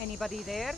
Anybody there?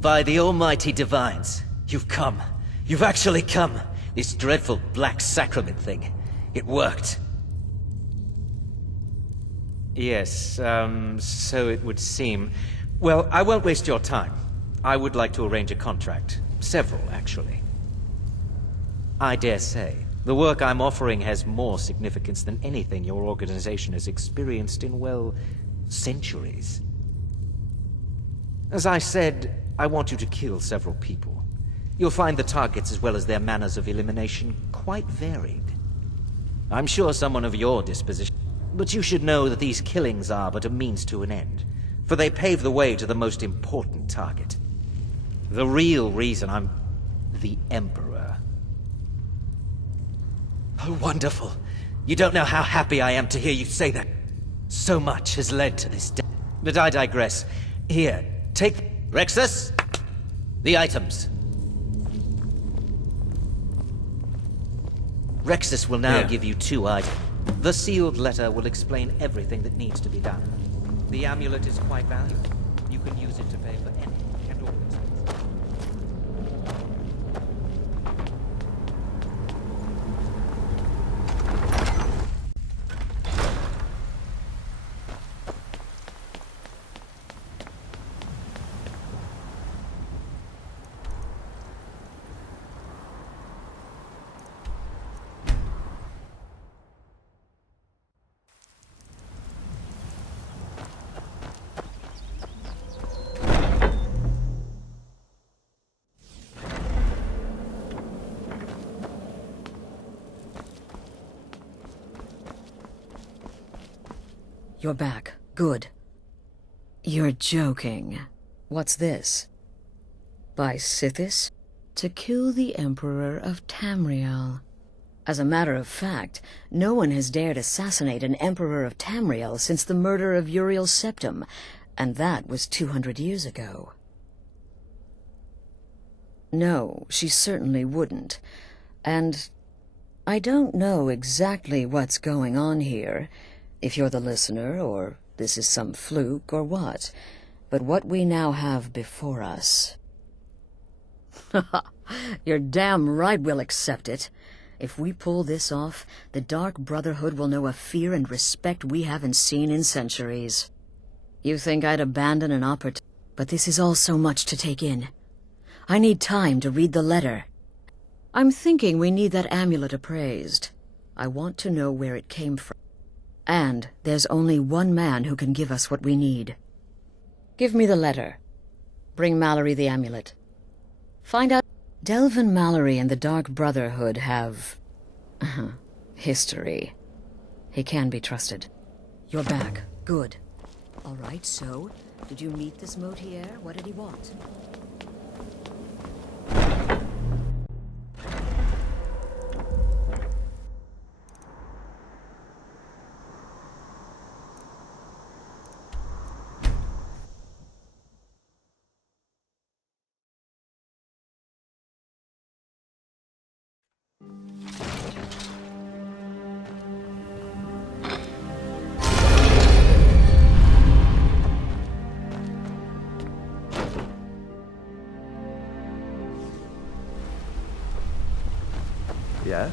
By the almighty divines, you've come. You've actually come. This dreadful black sacrament thing. It worked. Yes, so it would seem. Well, I won't waste your time. I would like to arrange a contract. Several, actually. I dare say, the work I'm offering has more significance than anything your organization has experienced in, well, centuries. As I said, I want you to kill several people. You'll find the targets as well as their manners of elimination quite varied. I'm sure someone of your disposition, but you should know that these killings are but a means to an end, for they pave the way to the most important target. The real reason I'm the Emperor. Oh, wonderful. You don't know how happy I am to hear you say that. So much has led to this day. But I digress. Here, take... Rexus, the items. Rexus will now give you 2 items. The sealed letter will explain everything that needs to be done. The amulet is quite valuable. You can use it to pay for any and all expenses. You're back. Good. You're joking. What's this? By Sithis? To kill the Emperor of Tamriel. As a matter of fact, no one has dared assassinate an Emperor of Tamriel since the murder of Uriel Septim, and that was 200 years ago. No, she certainly wouldn't. And I don't know exactly what's going on here, if you're the listener, or this is some fluke, or what. But what we now have before us... You're damn right we'll accept it. If we pull this off, the Dark Brotherhood will know a fear and respect we haven't seen in centuries. You think I'd abandon an opportunity? But this is all so much to take in. I need time to read the letter. I'm thinking we need that amulet appraised. I want to know where it came from. And there's only one man who can give us what we need. Give me the letter. Bring Mallory the amulet. Find out... Delvin Mallory and the Dark Brotherhood have... history. He can be trusted. You're back. Good. All right, so, did you meet this Motier? What did he want? Yeah?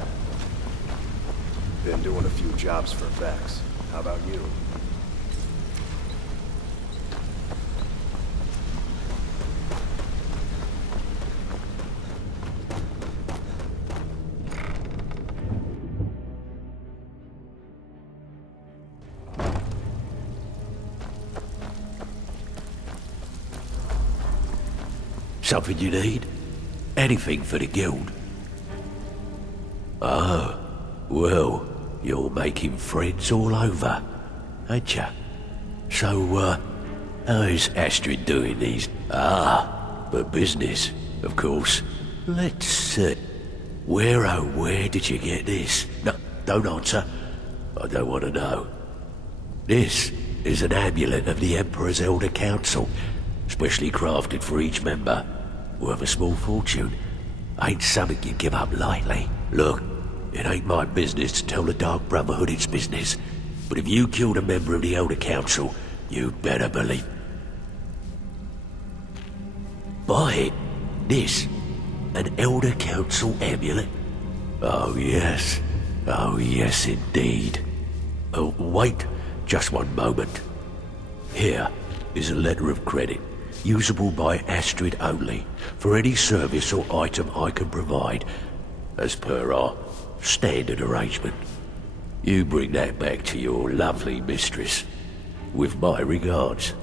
Been doing a few jobs for Vex. How about you? Something you need? Anything for the guild? Oh, well, you're making friends all over, ain't ya? So, how's Astrid doing these... but business, of course. Let's see. Where did you get this? No, don't answer. I don't want to know. This is an amulet of the Emperor's Elder Council, specially crafted for each member. Worth a small fortune. Ain't something you give up lightly. Look, it ain't my business to tell the Dark Brotherhood its business, but if you killed a member of the Elder Council, you'd better believe... Buy it. This. An Elder Council amulet? Oh yes. Oh yes indeed. Oh, wait just one moment. Here is a letter of credit, usable by Astrid only, for any service or item I can provide, as per our standard arrangement. You bring that back to your lovely mistress, with my regards.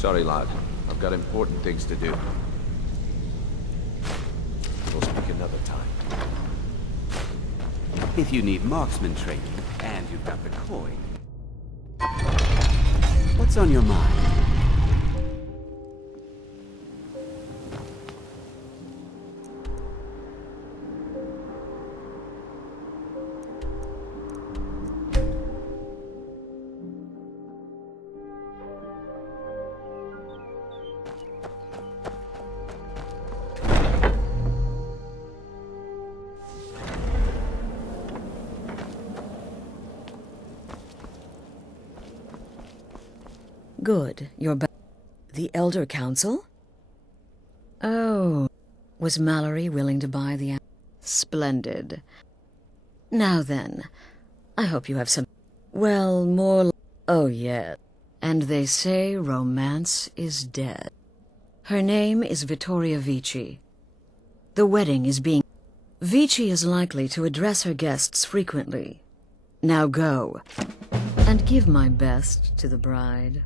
Sorry, lad. I've got important things to do. We'll speak another time. If you need marksman training, and you've got the coin. What's on your mind? Good. You're back. The Elder Council? Oh. Was Mallory willing to buy the... Splendid. Now then, I hope you have some... Well, more... Oh, yeah. And they say romance is dead. Her name is Vittoria Vici. The wedding is being... Vici is likely to address her guests frequently. Now go. And give my best to the bride.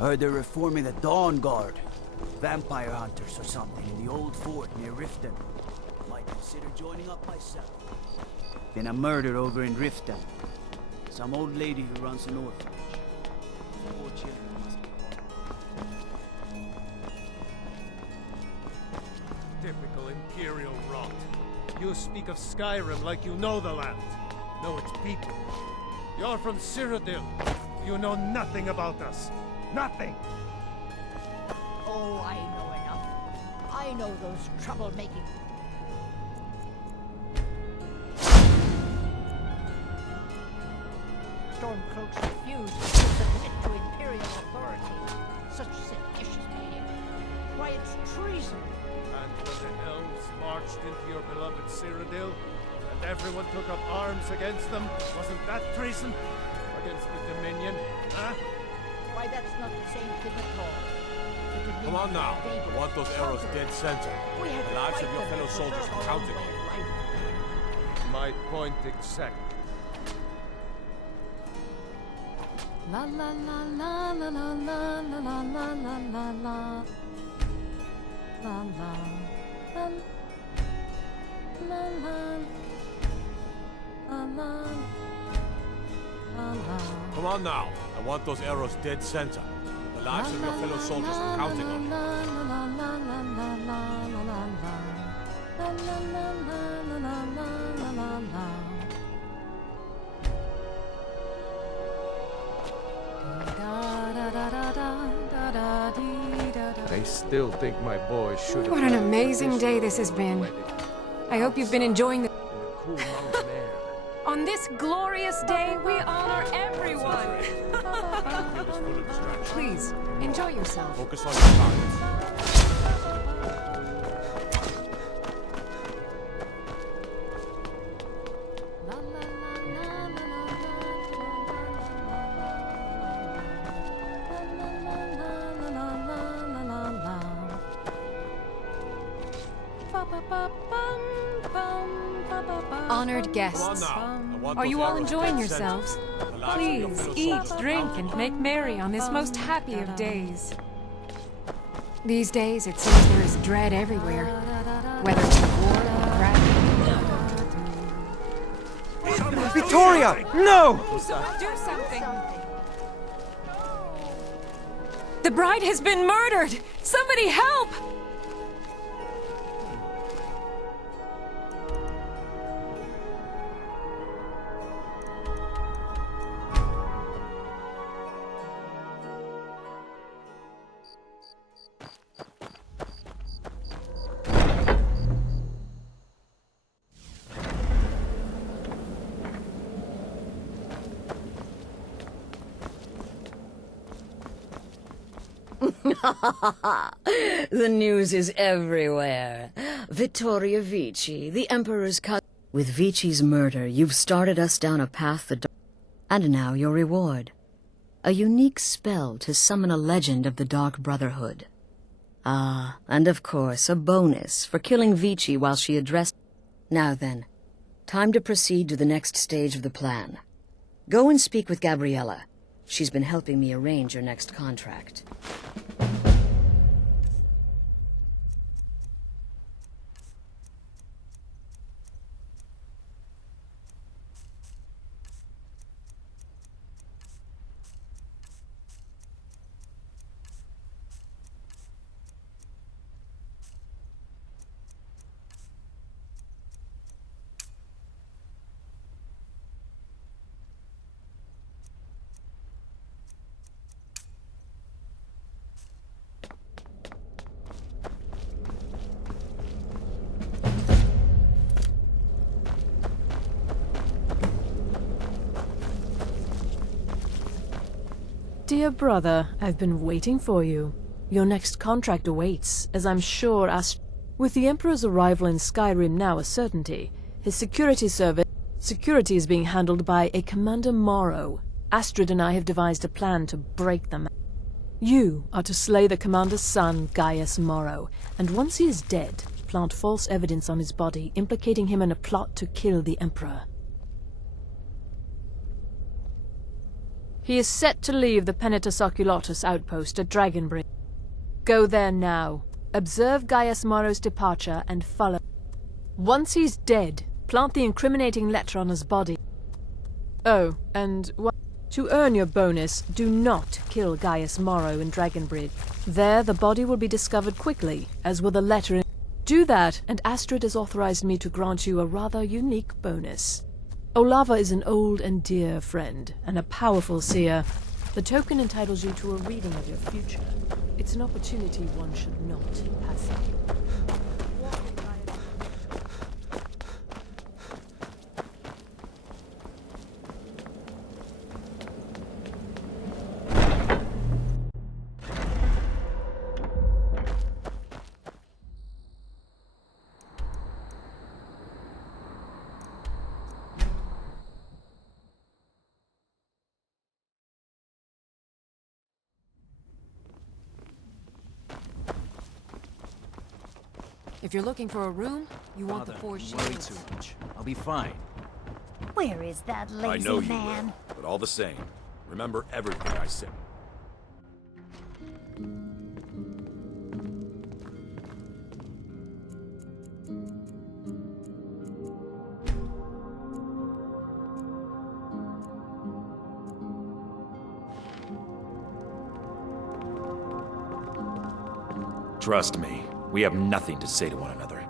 Heard they're reforming the Dawn Guard. Vampire hunters or something in the old fort near Riften. Might consider joining up myself. Been a murder over in Riften. Some old lady who runs an orphanage. Poor children must be harmed. Typical Imperial rot. You speak of Skyrim like you know the land. Know its people. You're from Cyrodiil. You know nothing about us. Nothing! Oh, I know enough. I know those troublemaking... Stormcloaks refuse to submit to Imperial authority. Such seditious behavior. Why, it's treason. And when the elves marched into your beloved Cyrodiil, and everyone took up arms against them, wasn't that treason? Against the Dominion, huh? Why, that's not the same thing at all. Come on now. I want those arrows dead center. The lives of your fellow soldiers are counting on it. My point exact. La la la la la la la la la la la la la la la la la. Come on now. I want those arrows dead center. The lives of your fellow soldiers are counting on it. I still think my boy should have... What an amazing day this has been. I hope you've been enjoying the... cool mountain air. On this glorious day, we honor everyone. Please, enjoy yourself. Focus on your targets. Honored guests, are you all enjoying yourselves? Please eat, drink, and make merry on this most happy of days. These days, it seems there is dread everywhere, whether it's the war or the crack. Victoria! No! Do something! The bride has been murdered! Somebody help! The news is everywhere. Vittoria Vici, the Emperor's cousin. With Vici's murder, you've started us down a path that... And now your reward. A unique spell to summon a legend of the Dark Brotherhood. Ah, and of course, a bonus for killing Vici while she addressed... Now then, time to proceed to the next stage of the plan. Go and speak with Gabriella. She's been helping me arrange your next contract. Dear brother, I've been waiting for you. Your next contract awaits, as I'm sure With the Emperor's arrival in Skyrim now a certainty, his security is being handled by a Commander Morrow. Astrid and I have devised a plan to break them. You are to slay the Commander's son, Gaius Morrow, and once he is dead, plant false evidence on his body, implicating him in a plot to kill the Emperor. He is set to leave the Penitus Oculatus outpost at Dragonbridge. Go there now, observe Gaius Morrow's departure, and follow. Once he's dead, plant the incriminating letter on his body. Oh, and to earn your bonus, do not kill Gaius Morrow in Dragonbridge. There, the body will be discovered quickly, as will the letter. Do that, and Astrid has authorized me to grant you a rather unique bonus. Olava is an old and dear friend, and a powerful seer. The token entitles you to a reading of your future. It's an opportunity one should not pass up. If you're looking for a room, you want the four shields. Worry too much. I'll be fine. Where is that lazy I know you man? will, but all the same, remember everything I said. Trust me, we have nothing to say to one another.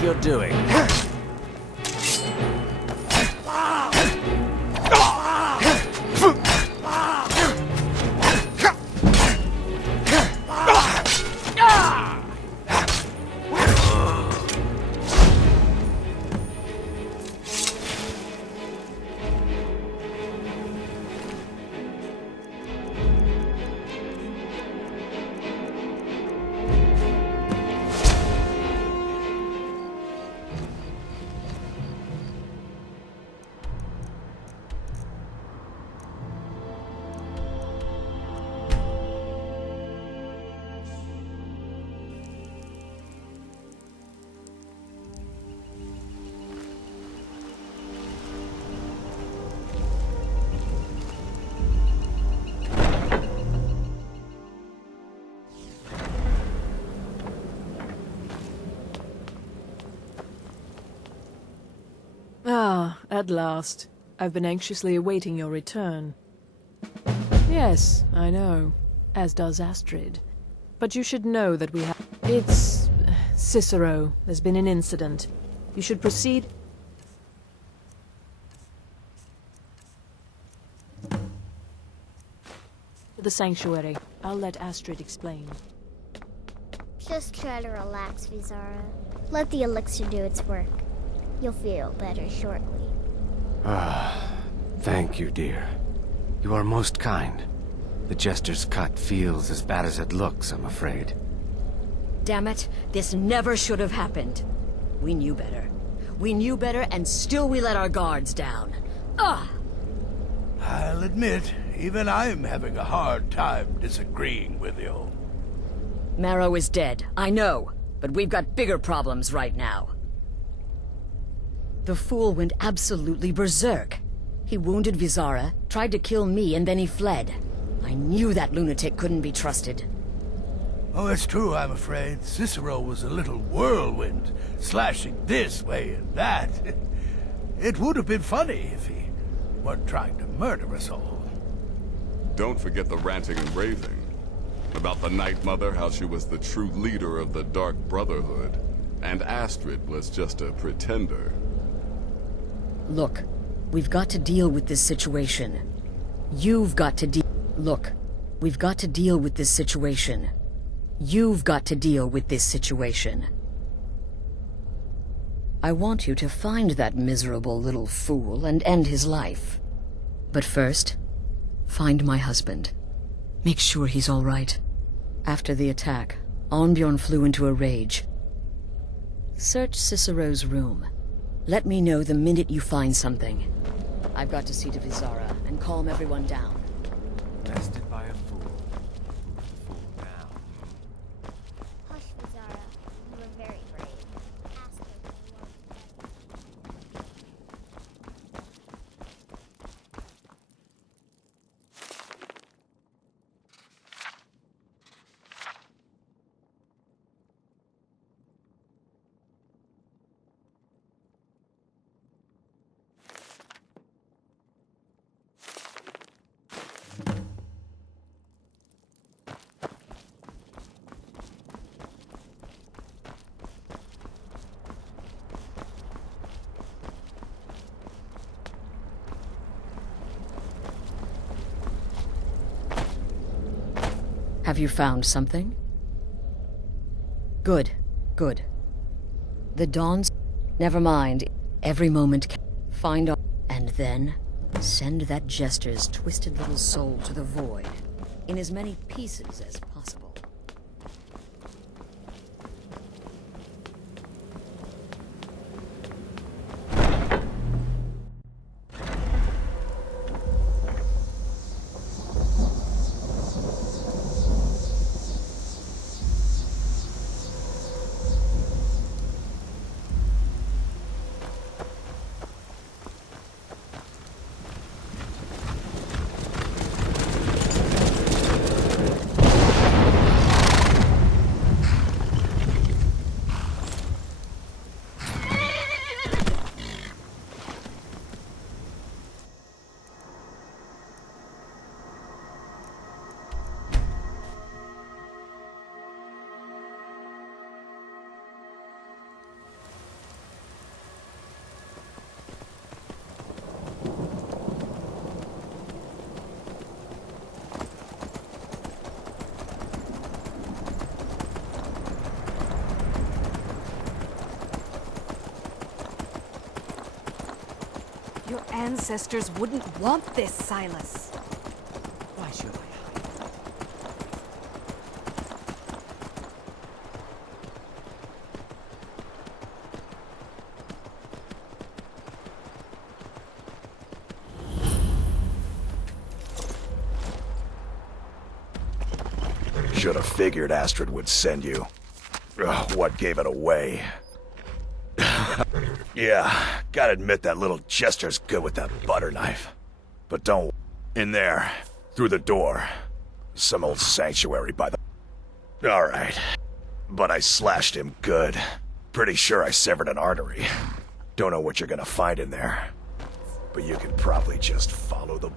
think you're doing? Ah, at last. I've been anxiously awaiting your return. Yes, I know. As does Astrid. But you should know that we have... It's... Cicero. There's been an incident. You should proceed... to the sanctuary. I'll let Astrid explain. Just try to relax, Vizara. Let the elixir do its work. You'll feel better shortly. Thank you, dear. You are most kind. The Jester's cut feels as bad as it looks, I'm afraid. Damn it, this never should have happened. We knew better. We knew better, and still we let our guards down. Ugh! I'll admit, even I'm having a hard time disagreeing with you. Marrow is dead, I know, but we've got bigger problems right now. The fool went absolutely berserk. He wounded Vizara, tried to kill me, and then he fled. I knew that lunatic couldn't be trusted. Oh, it's true, I'm afraid. Cicero was a little whirlwind, slashing this way and that. It would have been funny if he weren't trying to murder us all. Don't forget the ranting and raving. About the Night Mother, how she was the true leader of the Dark Brotherhood, and Astrid was just a pretender. Look, we've got to deal with this situation. You've got to Look, we've got to deal with this situation. You've got to deal with this situation. I want you to find that miserable little fool and end his life. But first, find my husband. Make sure he's all right. After the attack, Arnbjorn flew into a rage. Search Cicero's room. Let me know the minute you find something. I've got to see to Vizara and calm everyone down. Bested by a fool. Who's the fool now? Hush, Vizara. You were very brave. Ask her when you want to. Have you found something? Good, good. The dawn's... Never mind. Every moment can... Find... And then... Send that jester's twisted little soul to the void. In as many pieces as possible. ancestors wouldn't want this, Silas. Why should I? Should have figured Astrid would send you. Ugh, what gave it away? Yeah, gotta admit that little Jester's good with that butter knife. But don't... In there, through the door. Some old sanctuary by the... Alright. But I slashed him good. Pretty sure I severed an artery. Don't know what you're gonna find in there. But you can probably just follow the...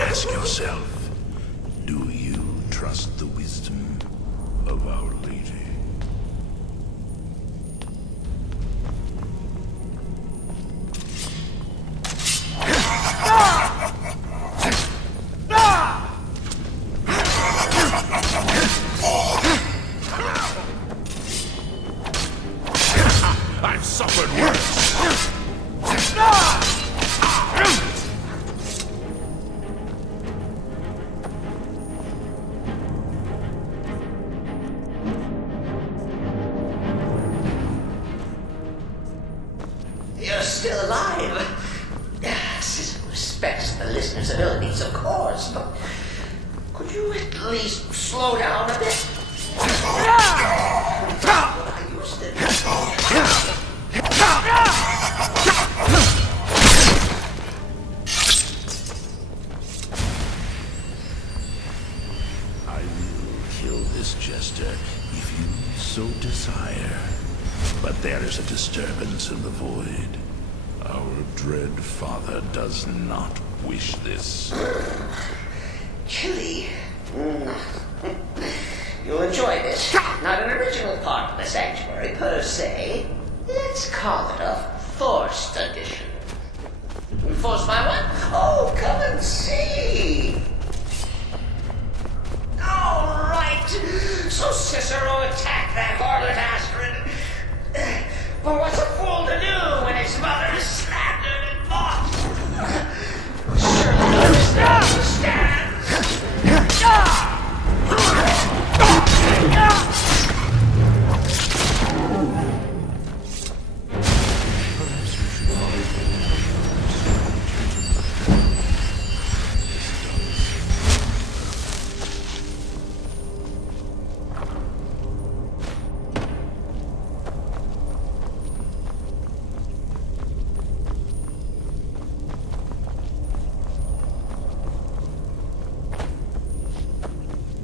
Ask yourself, do you trust the wisdom of Our Lady? I've suffered worse. You're still alive. Citizen respects the listener's abilities, of course, but could you at least slow down a bit? I used to. I will kill this jester if you so desire. But there is a disturbance in the void. Our dread father does not wish this. Chilly. You'll enjoy this. Not an original part of the sanctuary per se. Let's call it a forced addition. Forced by what? Oh, come and see. All right. So Cicero attacked that harlot Astrid. But what's a fool to do when his mother is slandered and mocked? Surely you understand.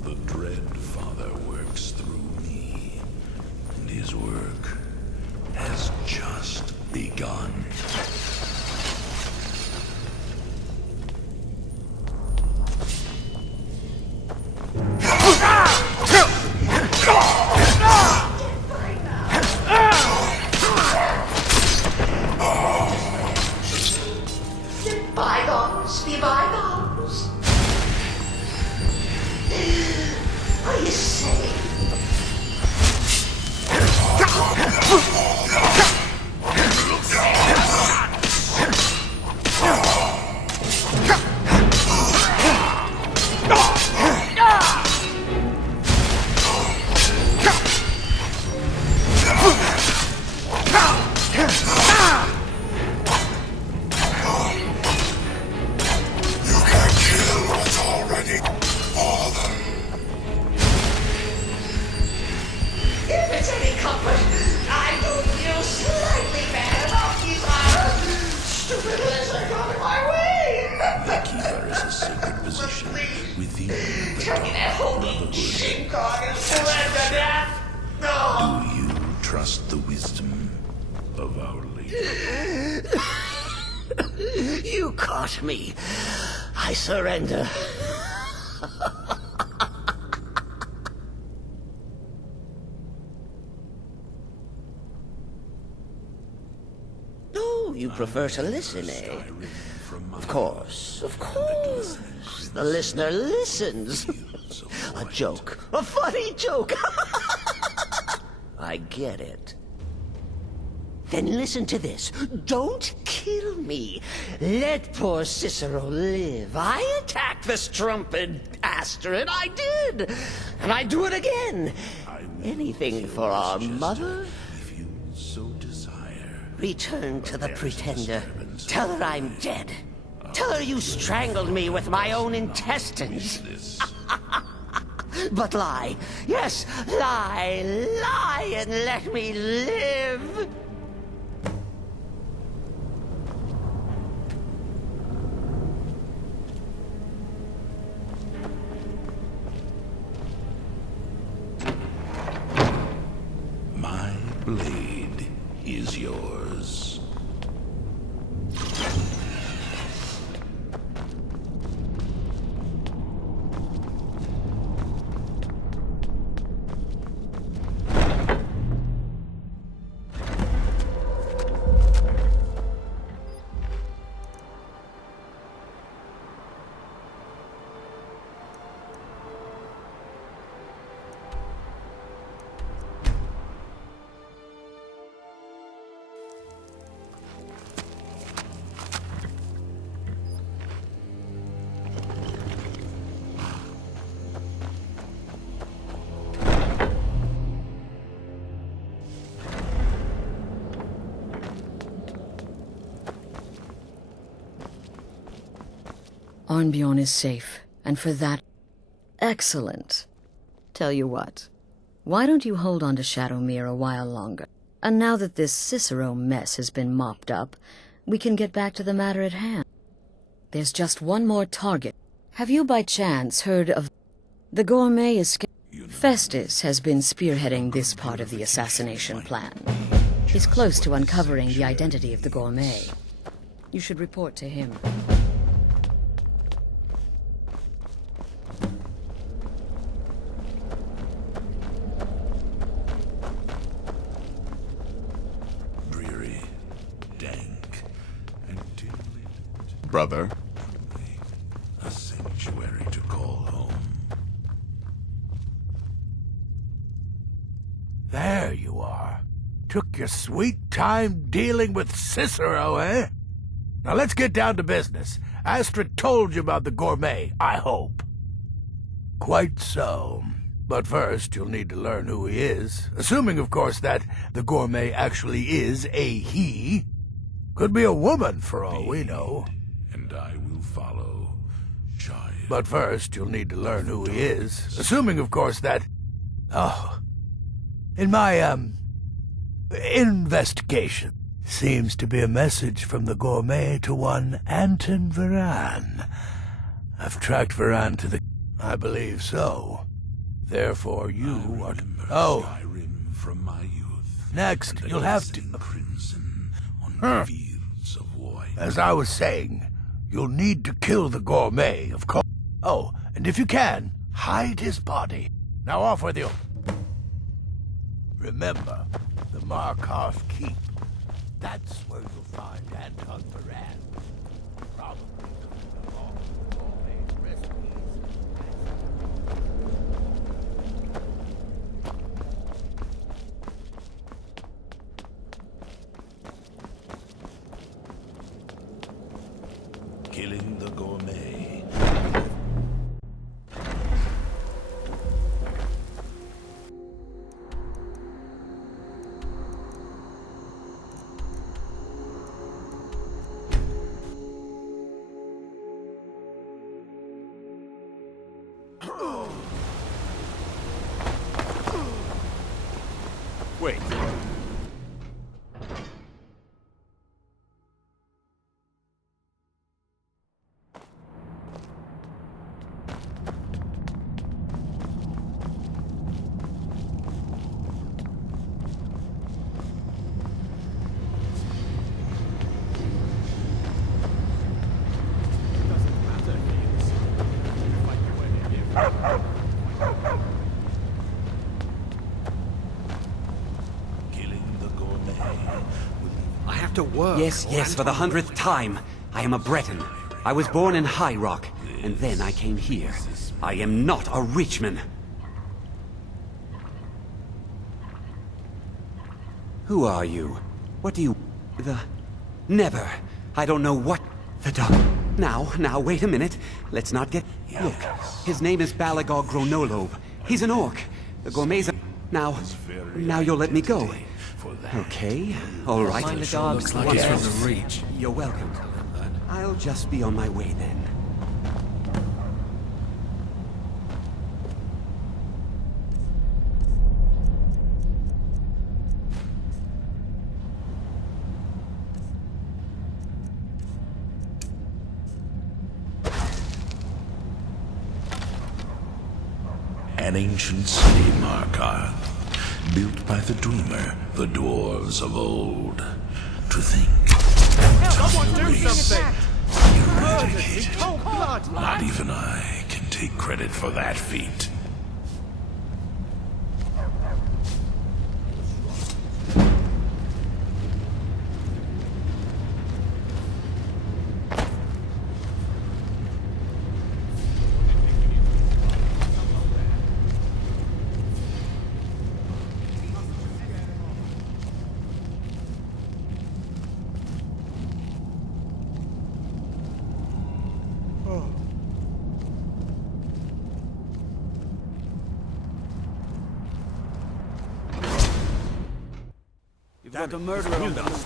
The dread father works through me, and his work has just begun. Bygones be Are you sane? If it's any comfort, I do feel slightly bad about these stupid lizard got in my way. The Keeper is a sacred position within the Tell me that holy sheepdog is surrender death. No. Do you trust the wisdom of our Lady? You caught me. I surrender. Oh, you prefer to listen, eh? Of course, of course. The listener listens. A joke. A funny joke. I get it. Then listen to this. Don't kill me. Let poor Cicero live. I attacked the strumpet Astrid. I did. And I do it again. Anything for our mother? If you so desire. Return to the Pretender. Tell her I'm dead. Tell her you strangled me with my own intestines. But lie. Yes, lie. Lie and let me live. My blade is yours. Arnbjorn is safe, and for that... Excellent. Tell you what, why don't you hold on to Shadowmere a while longer? And now that this Cicero mess has been mopped up, we can get back to the matter at hand. There's just one more target. Have you by chance heard of... The gourmet escape? Festus has been spearheading this part of the assassination plan. He's close to uncovering the identity of the gourmet. You should report to him. Brother? A sanctuary to call home. There you are. Took your sweet time dealing with Cicero, eh? Now let's get down to business. Astrid told you about the gourmet, I hope. Quite so. But first, you'll need to learn who he is. Assuming, of course, that the gourmet actually is a he. Could be a woman, for all we know. And I will follow. Child. But first, you'll need to learn who he is. Assuming, of course, that... Oh. In my, investigation, seems to be a message from the gourmet to one Anton Varan. I've tracked Varan to the... I believe so. Therefore, you are... Oh. Skyrim from my youth. Next, you'll have to... Crimson on fields of white. As I was saying, you'll need to kill the gourmet, of course. Oh, and if you can, hide his body. Now off with you. Remember, the Markov Keep. That's where you'll find Anton Varan. Probably cooking up all the gourmet recipes. Wait. I have to work. Yes, for the 100th time. I am a Breton. I was born in High Rock, and then I came here. I am not a Richman. Who are you? What do you... Never. I don't know what... The dog... Now, wait a minute. Let's not get... Look, his name is Balagog Gronolob. He's an orc. The gourmets are... Now you'll let me go. Okay, all right. Mind the dog. Looks like he's from the Reach. You're welcome. I'll just be on my way then. An ancient city, Markarth, built by the Dreamer, the dwarves of old. To think, Someone do something! eradicated. Not even I can take credit for that feat. Got a murderer on the loose.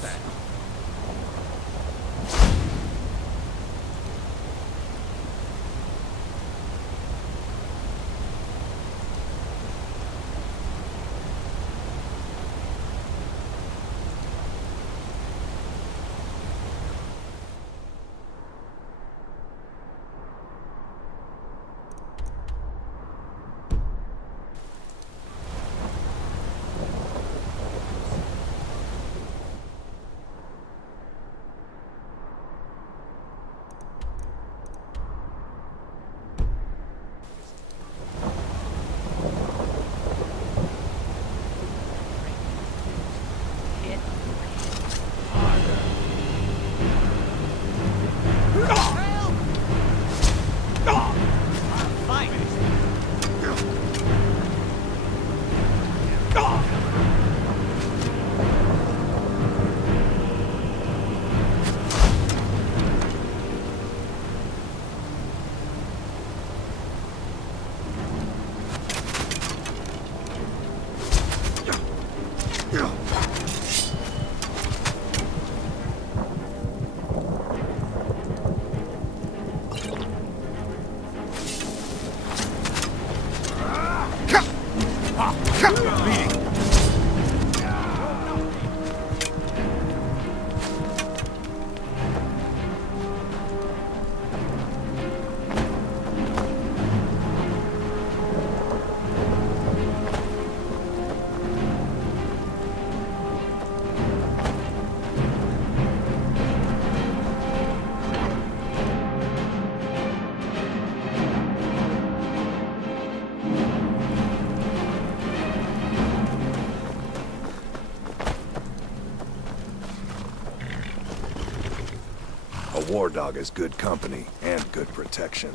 A war dog is good company and good protection.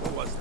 What was that?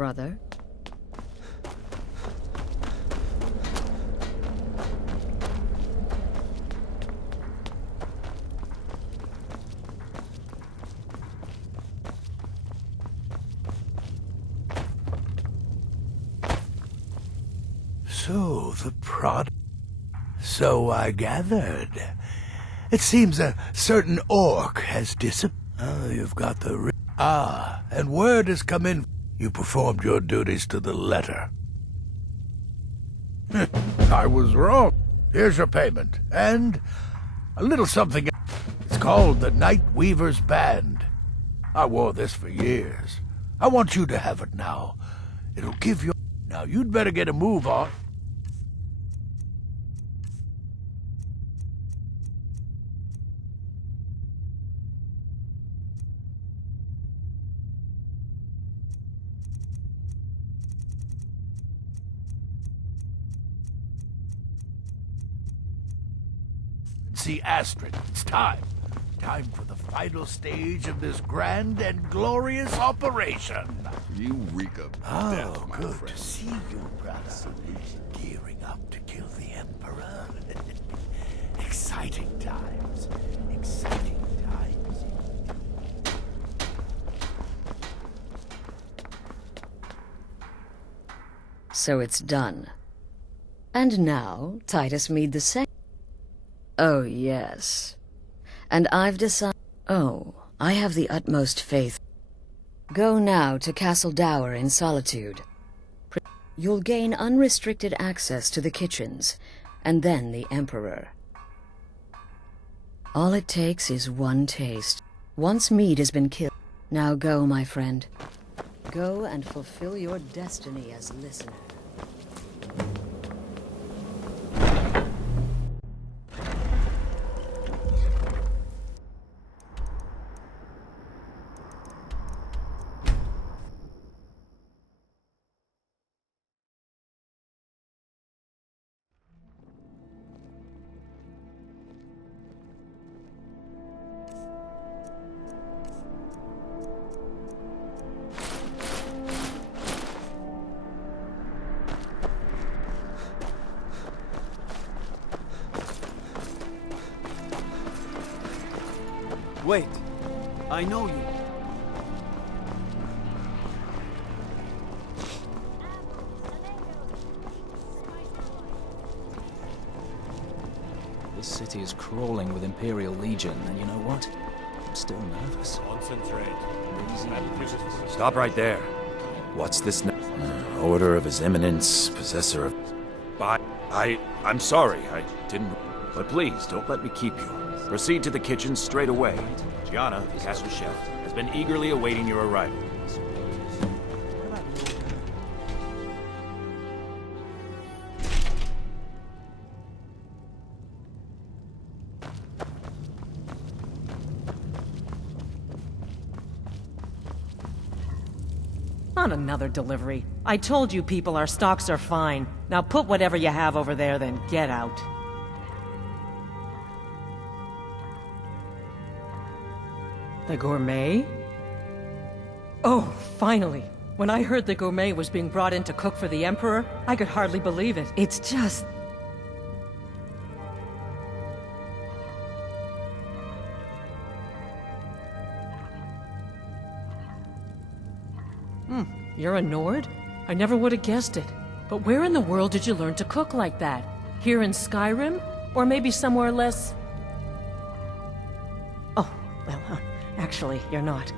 brother. So, the product. So I gathered. It seems a certain orc has disappeared. Oh, you've got the... and word has come in. You performed your duties to the letter. I was wrong. Here's your payment. And a little something. It's called the Night Weaver's Band. I wore this for years. I want you to have it now. It'll give you... Now, you'd better get a move on. See Astrid. It's time. Time for the final stage of this grand and glorious operation. You reek of death, my good friend. to see you, brother. Gearing up to kill the Emperor. Exciting times. Exciting times. So it's done. And now, Titus Mead II. Oh, yes. And I've decided... Oh, I have the utmost faith. Go now to Castle Dower in Solitude. You'll gain unrestricted access to the kitchens, and then the Emperor. All it takes is one taste. Once Mead has been killed... Now go, my friend. Go and fulfill your destiny as listener. Wait, I know you. This city is crawling with Imperial Legion, and you know what? I'm still nervous. Concentrate. Stop right there. What's this Order of His Eminence, Possessor of... I'm sorry, I didn't... But please, don't let me keep you. Proceed to the kitchen straight away. Gianna, the castle chef, has been eagerly awaiting your arrival. Not another delivery. I told you people our stocks are fine. Now put whatever you have over there, then get out. The gourmet? Oh, finally! When I heard the gourmet was being brought in to cook for the Emperor, I could hardly believe it. It's just... You're a Nord? I never would have guessed it. But where in the world did you learn to cook like that? Here in Skyrim? Or maybe somewhere less... Oh, well, actually, you're not.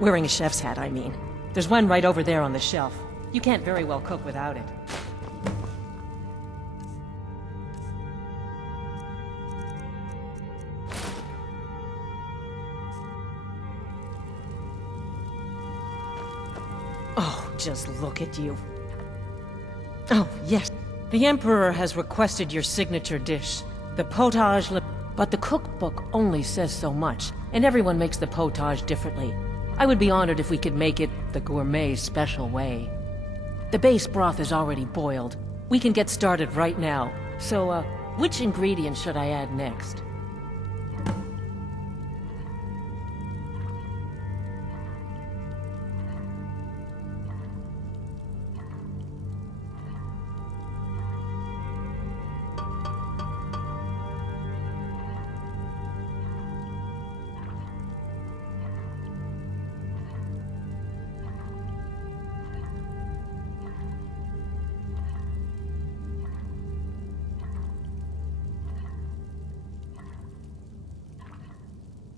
Wearing a chef's hat, I mean. There's one right over there on the shelf. You can't very well cook without it. Oh, just look at you. Oh, yes. The Emperor has requested your signature dish, the potage le... But the cookbook only says so much, and everyone makes the potage differently. I would be honored if we could make it the gourmet special way. The base broth is already boiled. We can get started right now. So, which ingredient should I add next?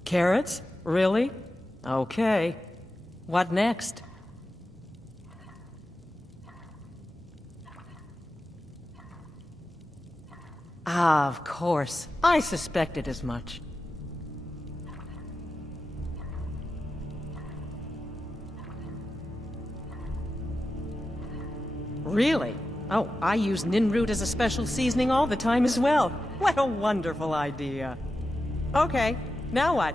Carrots? Really? Okay. What next? Ah, of course. I suspected as much. Really? Oh, I use nin root as a special seasoning all the time as well. What a wonderful idea. Okay, now what?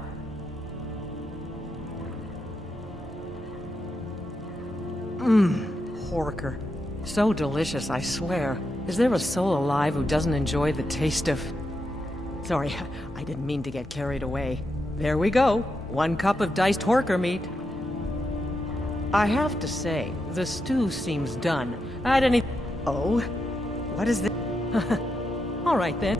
Porker. So delicious, I swear. Is there a soul alive who doesn't enjoy the taste of... Sorry, I didn't mean to get carried away. There we go. 1 cup of diced horker meat. I have to say, the stew seems done. Add any... Oh? What is this? All right then.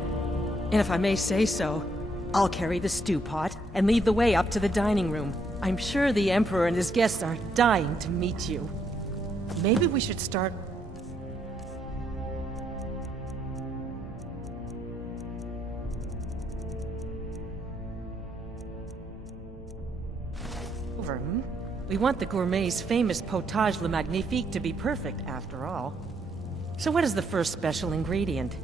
And if I may say so, I'll carry the stew pot and lead the way up to the dining room. I'm sure the Emperor and his guests are dying to meet you. Maybe we should start... over, hmm? We want the gourmet's famous potage le magnifique to be perfect, after all. So what is the first special ingredient?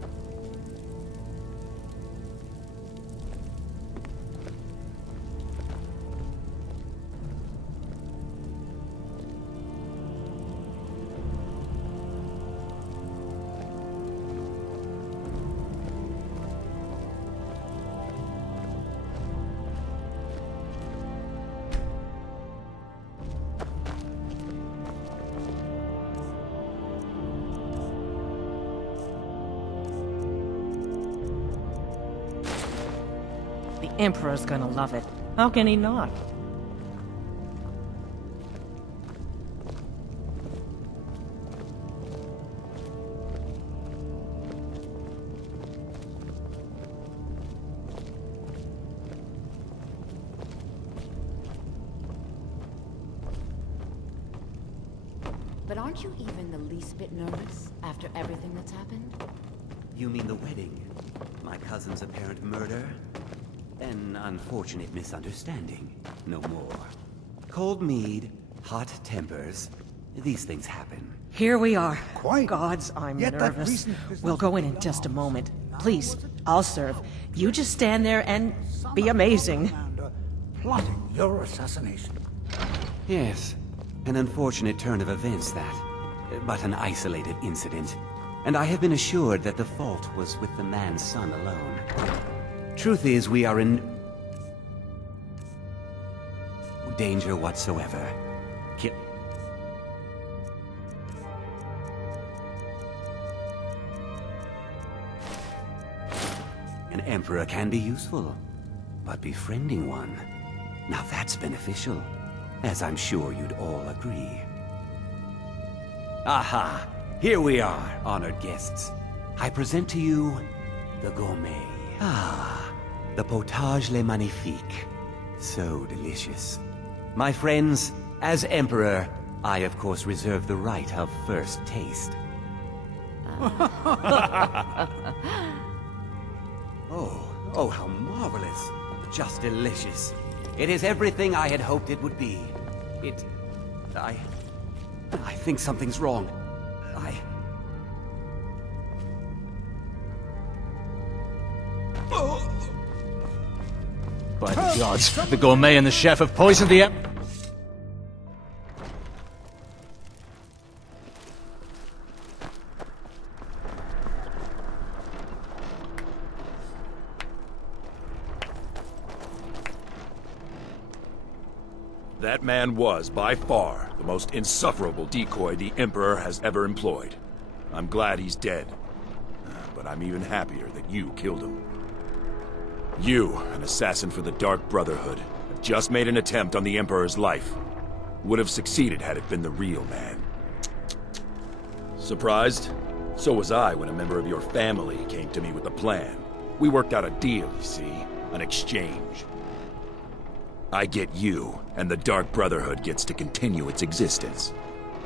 The Emperor's gonna love it. How can he not? But aren't you even the least bit nervous after everything that's happened? You mean the wedding? My cousin's apparent murder? An unfortunate misunderstanding. No more. Cold mead, hot tempers. These things happen. Here we are. Quite. Gods, I'm Yet that nervous. recent business We'll go in just a moment. Please, I'll serve. You just stand there and be amazing. Plotting your assassination. Yes. An unfortunate turn of events, that. But an isolated incident. And I have been assured that the fault was with the man's son alone. Truth is, we are in... danger whatsoever. An emperor can be useful, but befriending one, now that's beneficial, as I'm sure you'd all agree. Aha! Here we are, honored guests. I present to you the gourmet. Ah, the potage le magnifique. So delicious. My friends, as Emperor, I of course reserve the right of first taste. Oh, how marvelous. Just delicious. It is everything I had hoped it would be. I think something's wrong. By the gods, the gourmet and the chef have poisoned the That man was, by far, the most insufferable decoy the Emperor has ever employed. I'm glad he's dead. But I'm even happier that you killed him. You, an assassin for the Dark Brotherhood, have just made an attempt on the Emperor's life. Would have succeeded had it been the real man. Surprised? So was I when a member of your family came to me with a plan. We worked out a deal, you see, an exchange. I get you, and the Dark Brotherhood gets to continue its existence.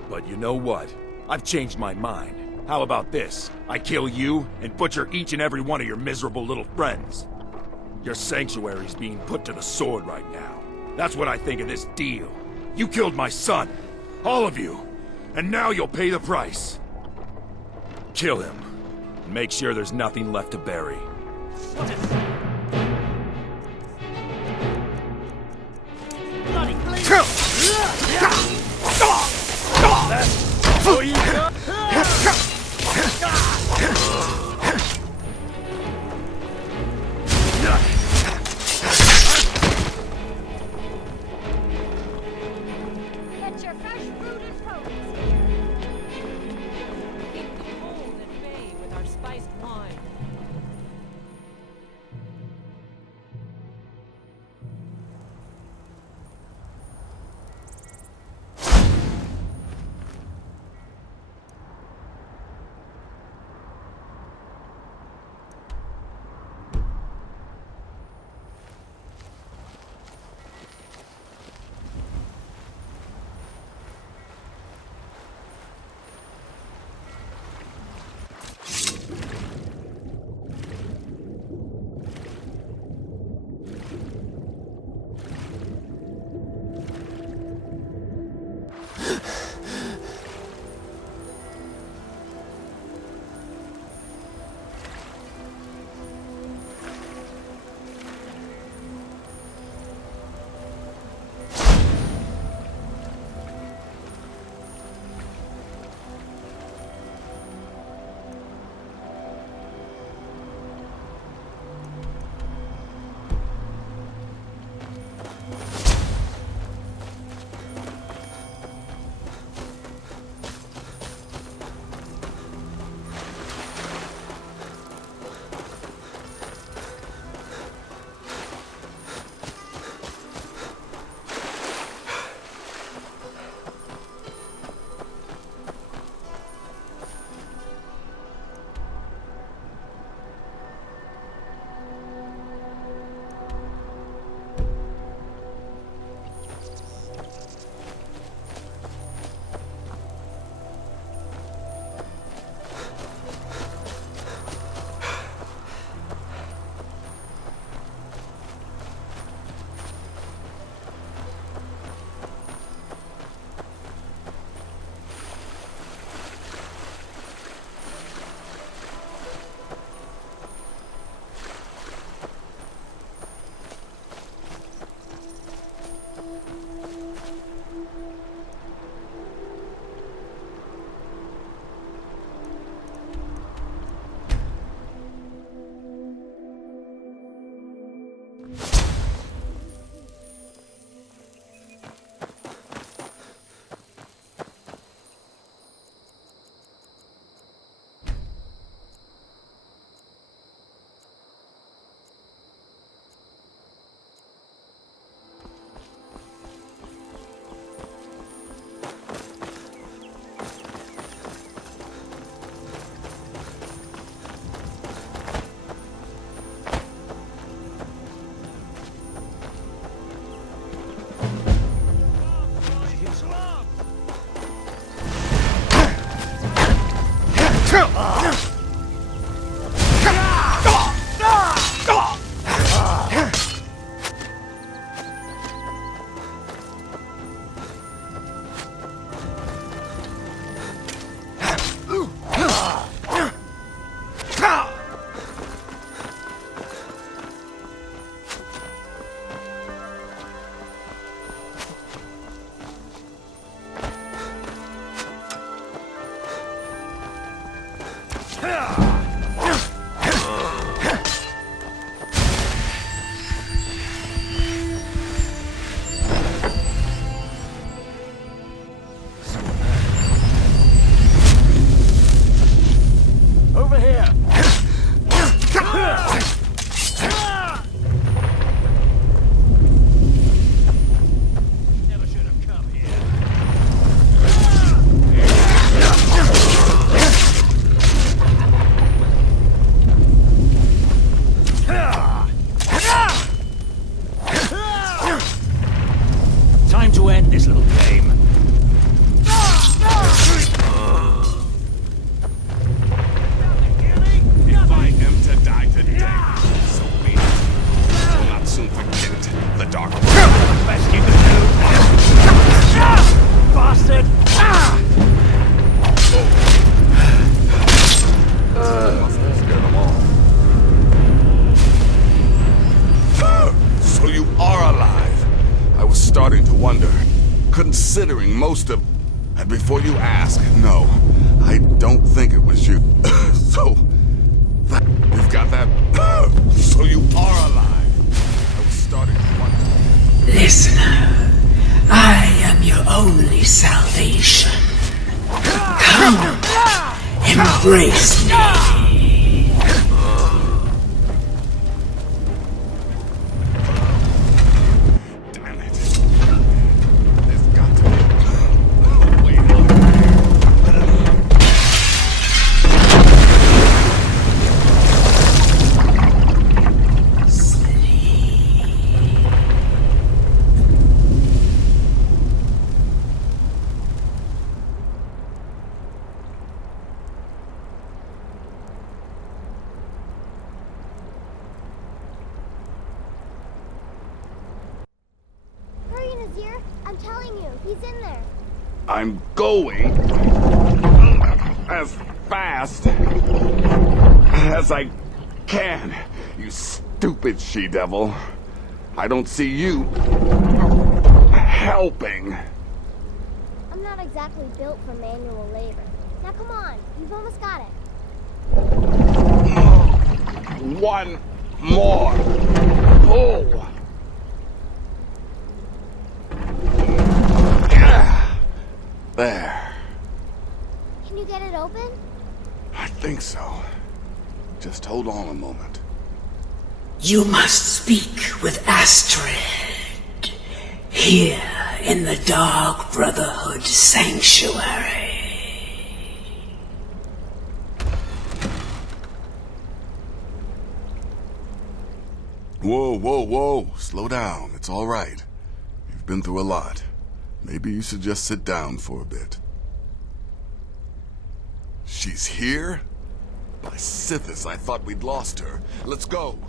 But you know what? I've changed my mind. How about this? I kill you, and butcher each and every one of your miserable little friends. Your sanctuary's being put to the sword right now. That's what I think of this deal. You killed my son. All of you. And now you'll pay the price. Kill him. And make sure there's nothing left to bury. Oh, you got... Get your fresh fruit and produce Keep the cold at bay with our spiced wine. starting to wonder. Considering most of... And before you ask, no, I don't think it was you. So... You've got that... So you are alive. I was starting to wonder. Listener, I am your only salvation. Come, embrace me. I'm telling you, he's in there. I'm going as fast as I can, you stupid she-devil. I don't see you helping. I'm not exactly built for manual labor. Now come on, you've almost got it. One more pull. There. Can you get it open? I think so. Just hold on a moment. You must speak with Astrid. Here in the Dark Brotherhood Sanctuary. Whoa, whoa, whoa. Slow down. It's all right. You've been through a lot. Maybe you should just sit down for a bit. She's here? By Sithis, I thought we'd lost her. Let's go.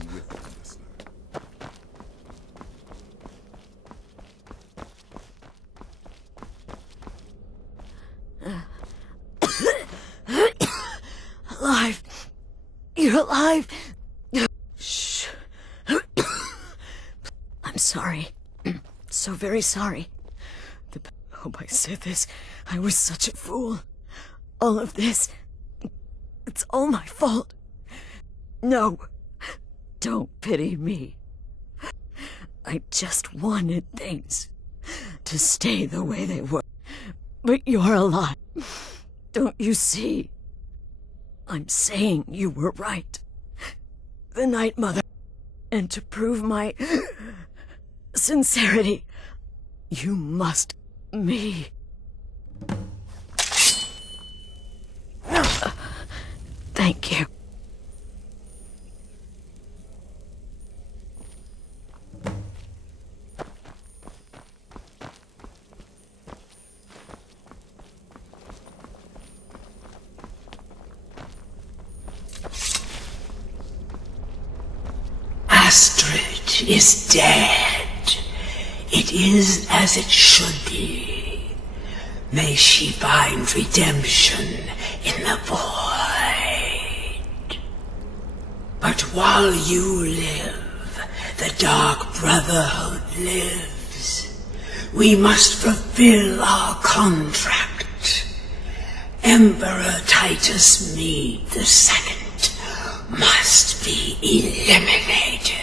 I'm with you, listener. Alive. You're alive. Shh. I'm sorry. So very sorry. Oh, by Sithis, I was such a fool. All of this, it's all my fault. No, don't pity me. I just wanted things to stay the way they were. But you're alive. Don't you see? I'm saying you were right. The Night Mother. And to prove my sincerity, you must me. Thank you. Astrid is dead. It is as it should be. May she find redemption in the void. But while you live, the Dark Brotherhood lives. We must fulfill our contract. Emperor Titus Mede II must be eliminated.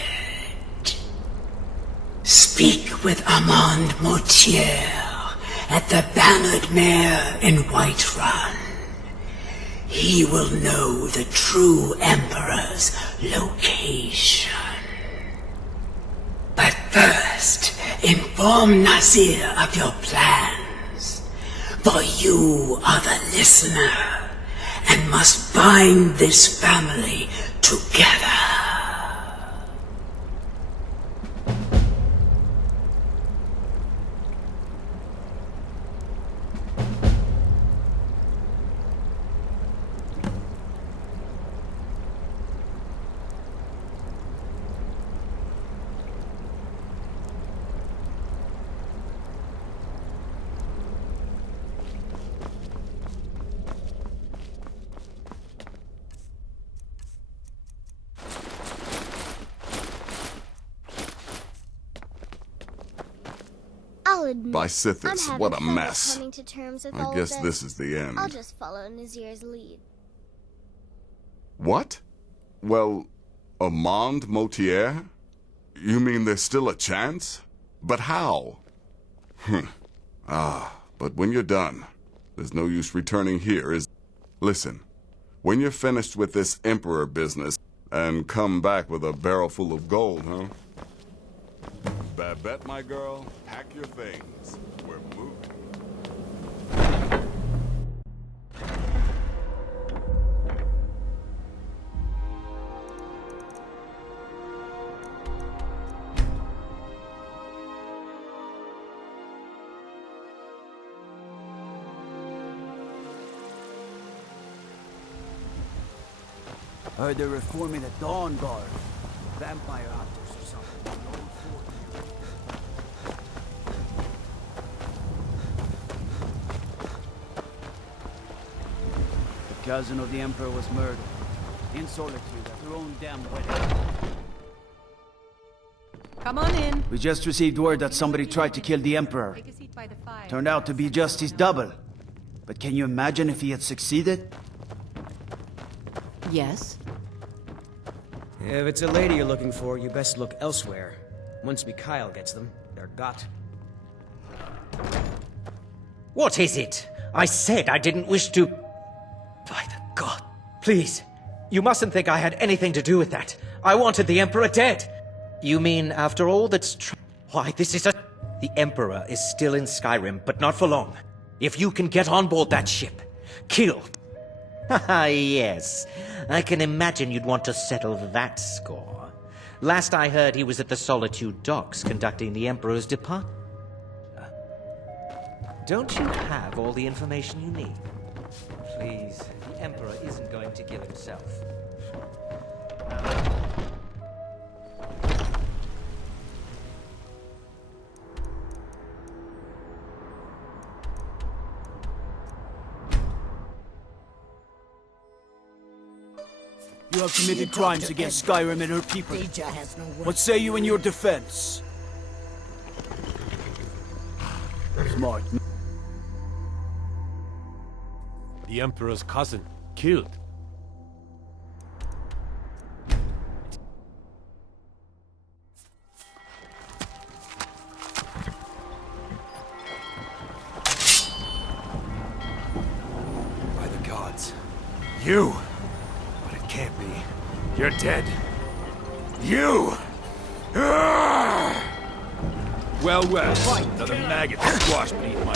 Speak with Armand Mortier at the Bannered Mare in Whiterun. He will know the true Emperor's location. But first, inform Nazir of your plans, for you are the listener and must bind this family together. I'll admit, By I'm Sithis, having what a trouble mess. coming to terms with I all guess of this is the end. I'll just follow Nazir's lead. What? Well, Amand Motier? You mean there's still a chance? But how? But when you're done, there's no use returning here, is... Listen, when you're finished with this Emperor business, and come back with a barrel full of gold, huh? Babette, my girl, pack your things. We're moving. Heard they're reforming the Dawn Guard. Vampire hunters or something. in the old fort. The cousin of the Emperor was murdered. In solitude at her own damn wedding. Come on in. We just received word that somebody tried to kill the Emperor. Take a seat by the fire. Turned out to be just his double. But can you imagine if he had succeeded? Yes? If it's a lady you're looking for, you best look elsewhere. Once Mikhail gets them, they're got. What is it? I said I didn't wish to... By the god. Please. You mustn't think I had anything to do with that. I wanted the Emperor dead. You mean after all that's... Why, this is a... The Emperor is still in Skyrim, but not for long. If you can get on board that ship, killed. Haha, yes. I can imagine you'd want to settle that score. Last I heard, he was at the Solitude docks conducting the Emperor's departure. Don't you have all the information you need? Please, the Emperor isn't going to kill himself. You have committed crimes against Skyrim and her people. What say you in your defense? Smart. The Emperor's cousin, killed. By the gods. You! But it can't be. You're dead. You! Ah! Well, another maggot squashed beneath my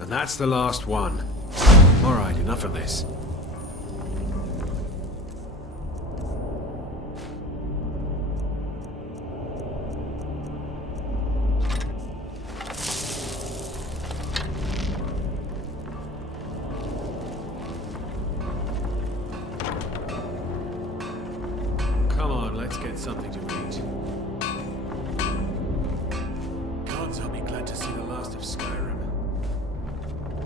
And that's the last one. All right, enough of this. get something to eat. Gods, I'll be glad to see the last of Skyrim.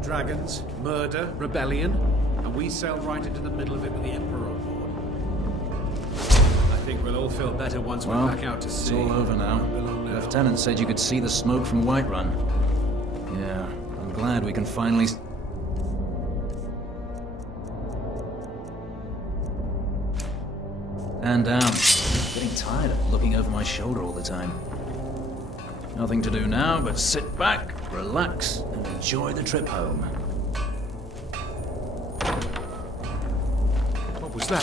Dragons, murder, rebellion, and we sail right into the middle of it with the Emperor on board. I think we'll all feel better once Well, we're back out to sea. it's all over now. The Lieutenant said you could see the smoke from Whiterun. Yeah, I'm glad we can finally... And down. Getting tired of looking over my shoulder all the time. Nothing to do now but sit back, relax, and enjoy the trip home. What was that?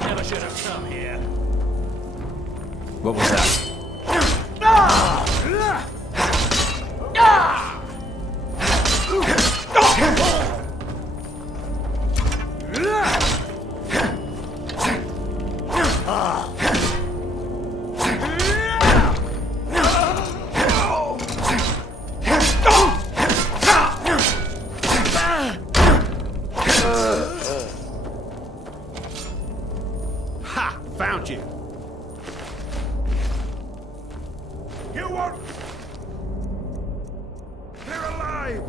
Never should have come here. What was that? Ha! Found you! You won't. They're alive.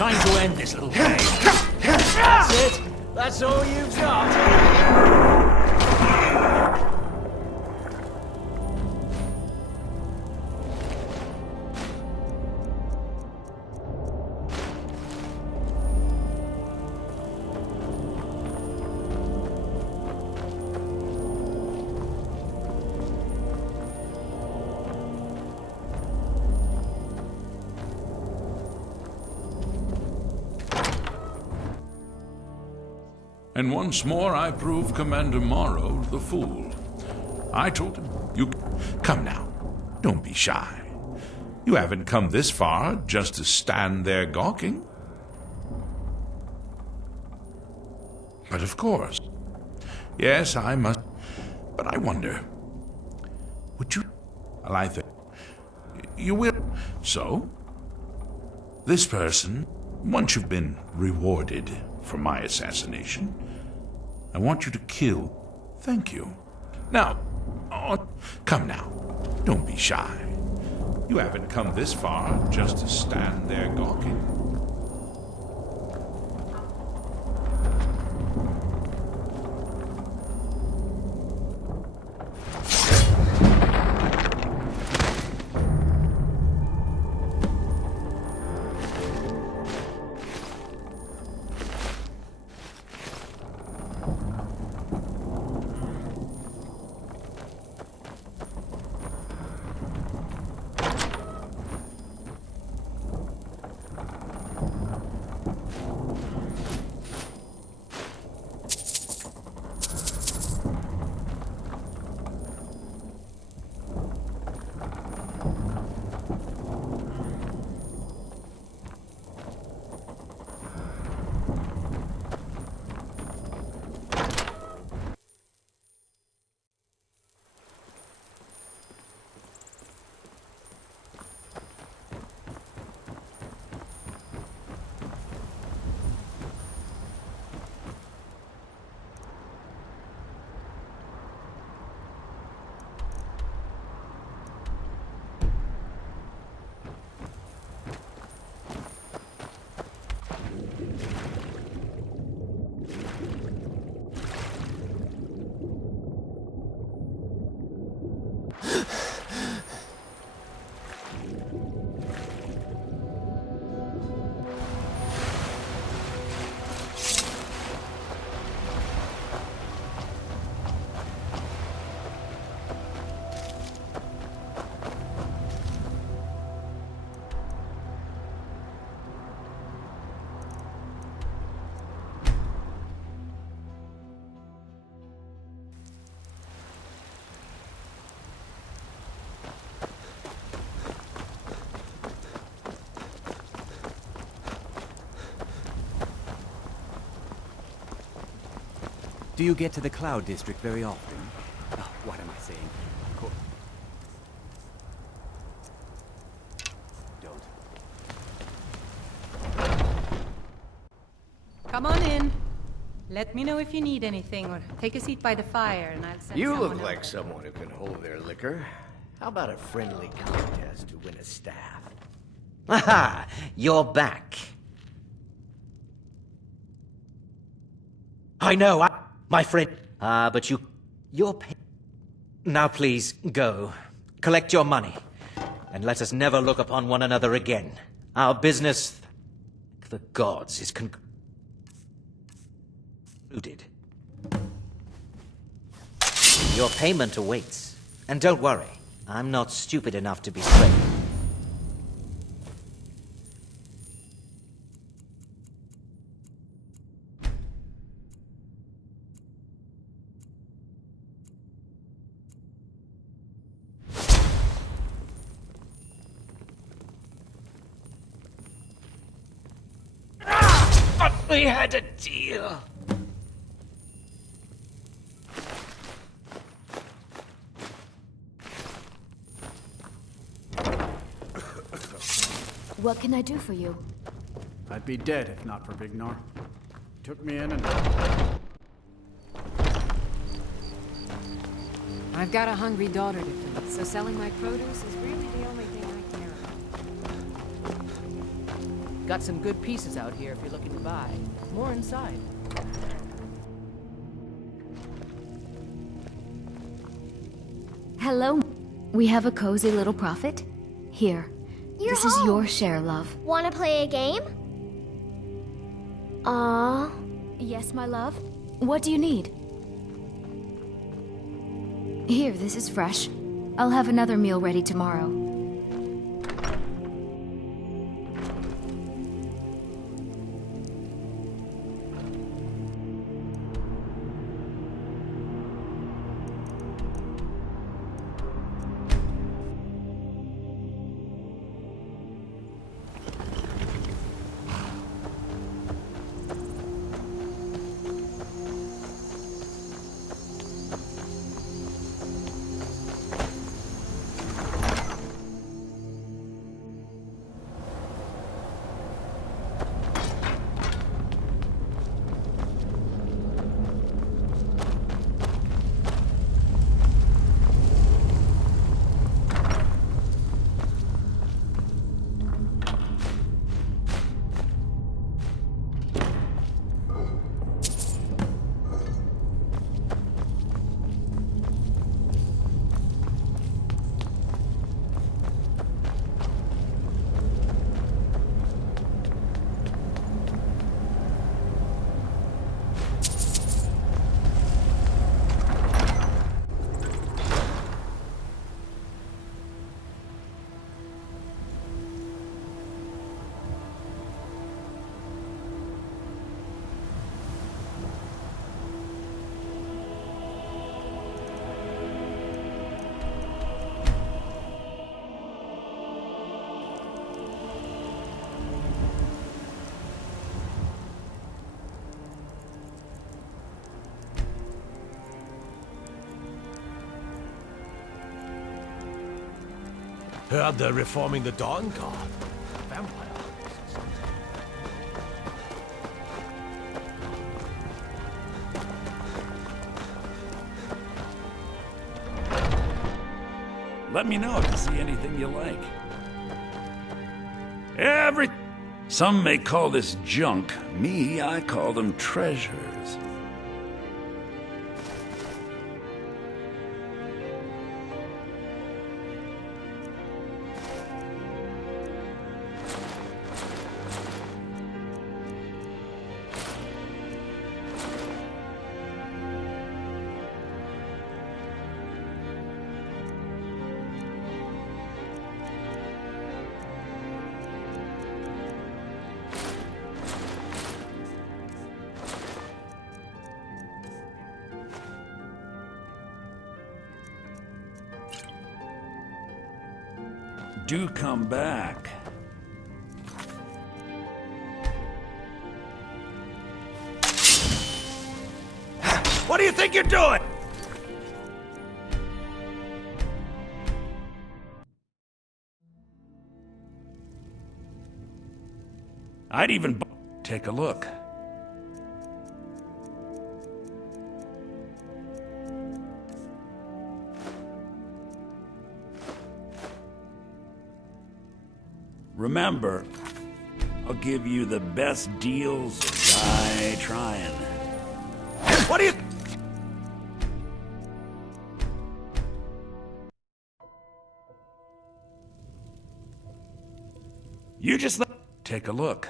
Time to end this little game. That's it. That's all you've got. And once more I prove Commander Morrow the fool. I told him, you... Come now, don't be shy. You haven't come this far just to stand there gawking. But of course, yes, I must... But I wonder, would you... Well, I think... You will... So, this person, once you've been rewarded for my assassination, I want you to kill. Thank you. Now, come now. Don't be shy. You haven't come this far just to stand there gawking. Do you get to the Cloud District very often? Oh, what am I saying? Of course. Come on in. Let me know if you need anything, or take a seat by the fire, and I'll send You someone look over. like someone who can hold their liquor. How about a friendly contest to win a staff? Aha! You're back. I know, my friend. But you're Now please, go. Collect your money. And let us never look upon one another again. Our business, the gods, is concluded. Your payment awaits. And don't worry, I'm not stupid enough to be swayed. But we had a deal. What can I do for you? I'd be dead if not for Vignar. Took me in and... I've got a hungry daughter to feed, so selling my produce is really the only thing I care about. Got some good pieces out here if you're looking to buy. More inside. Hello. We have a cozy little profit. Here. This is your share, love. Wanna play a game? Yes, my love? What do you need? Here, this is fresh. I'll have another meal ready tomorrow. Heard they're reforming the Dawn Guard. Vampire. Let me know if you see anything you like. Some may call this junk. Me, I call them treasures. Do come back. What you think you're doing? I'd even take a look. Remember, I'll give you the best deals or die trying. What do you... You just let... Take a look.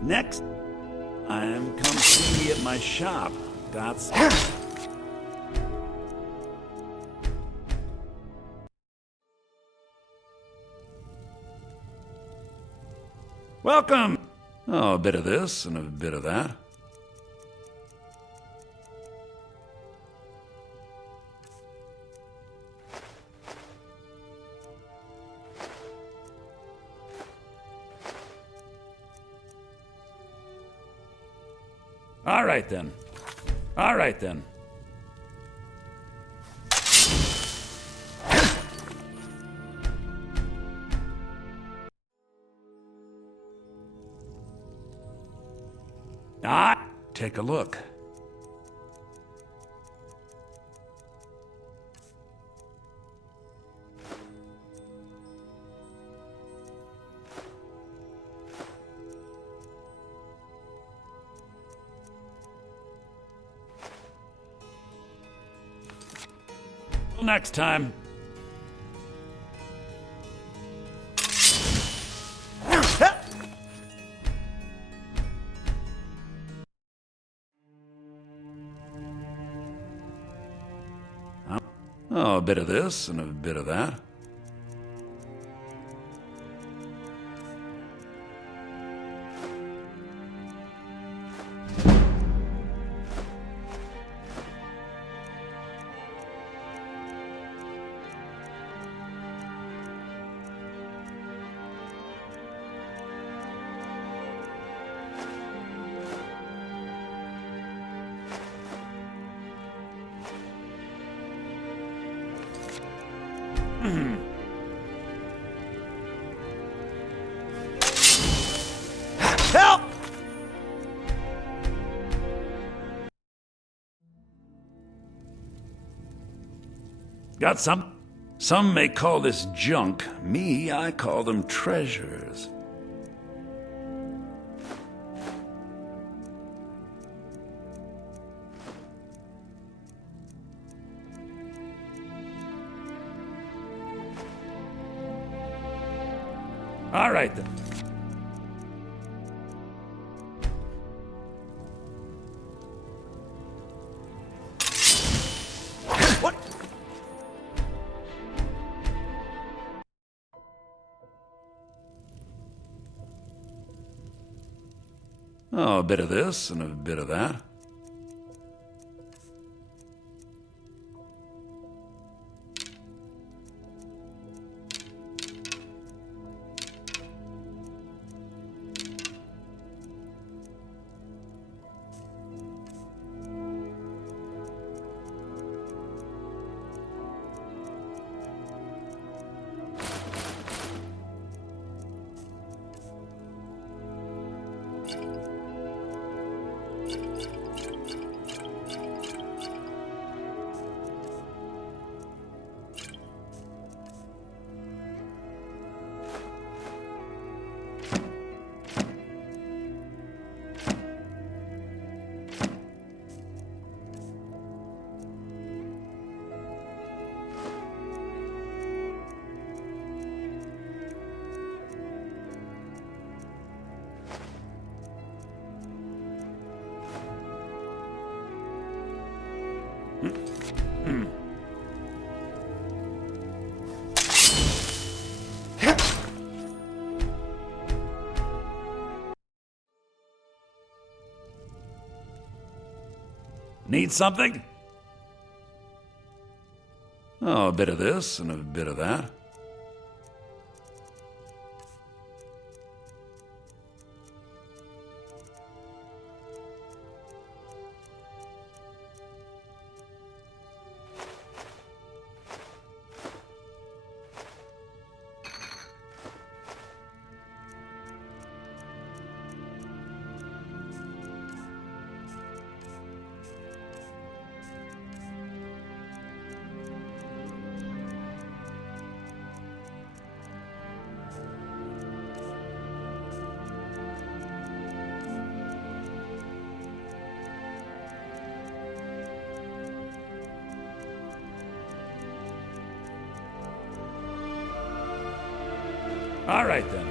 Next time, come see me at my shop. That's... Welcome! Oh, a bit of this and a bit of that. All right then. All right then. Take a look. Till next time. Oh, a bit of this and a bit of that. Help! Got some? Some may call this junk. Me, I call them treasures. All right then. What? Oh, a bit of this and a bit of that. Need something? Oh, a bit of this and a bit of that. All right, then.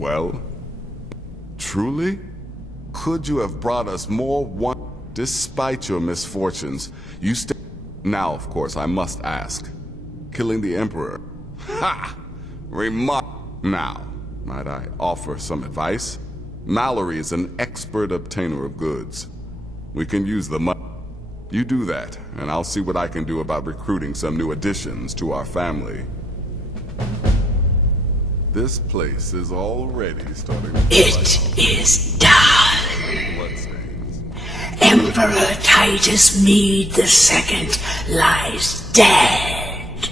Well, truly? Could you have brought us more despite your misfortunes? You Now, of course, I must ask. Killing the Emperor. Ha! Now, might I offer some advice? Mallory is an expert obtainer of goods. We can use the money. You do that, and I'll see what I can do about recruiting some new additions to our family. This place is already starting to It is done. Emperor Titus Mede II lies dead,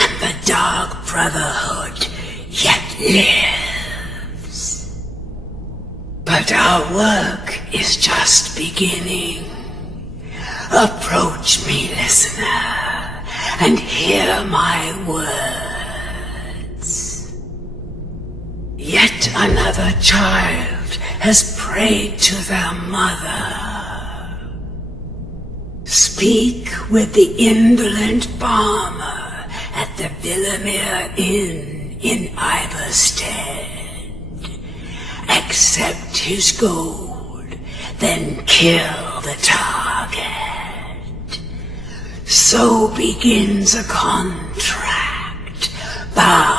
and the Dark Brotherhood yet lives. But our work is just beginning. Approach me, listener, and hear my words. Yet another child has prayed to their mother. Speak with the indolent farmer at the Villamere Inn in Iberstead. Accept his gold, then kill the target. So begins a contract bound